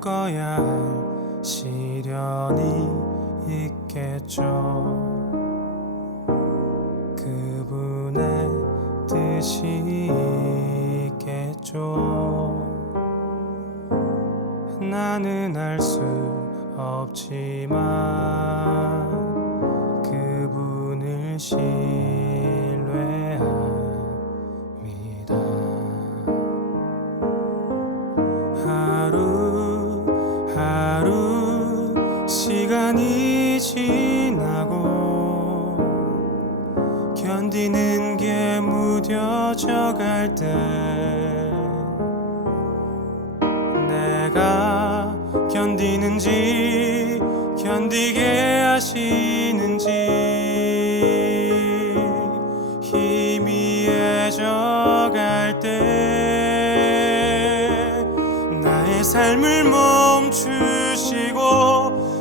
겪어야. 할 시련이 있겠죠. 그분의 뜻이 있겠죠. 나는 알 수 없지만 그분을 신 갈때 내가 견디는지 견디게 하시는지 희미해져 갈 때 나의 삶을 멈추시고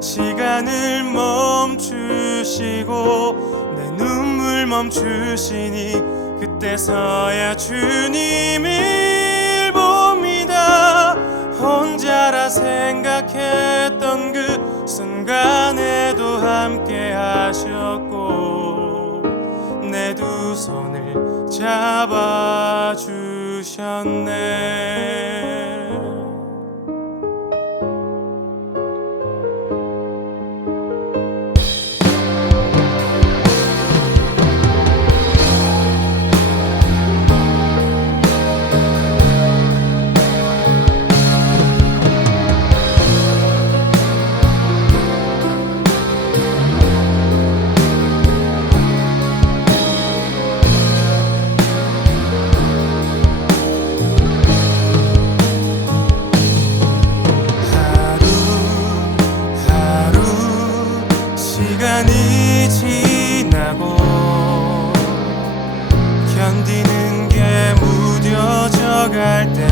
시간을 멈추시고 내 눈물 멈추시니 그때서야 주님을 봅니다. 혼자라 생각했던 그 순간에도 함께 하셨고 내 두 손을 잡아 주셨네 견디는 게 무뎌져 갈때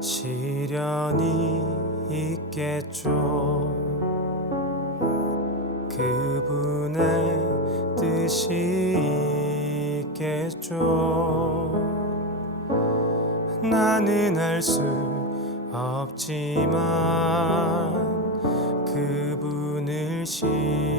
시련이 있겠죠. 그분의 뜻이 있겠죠. 나는 알 수 없지만 그분을 신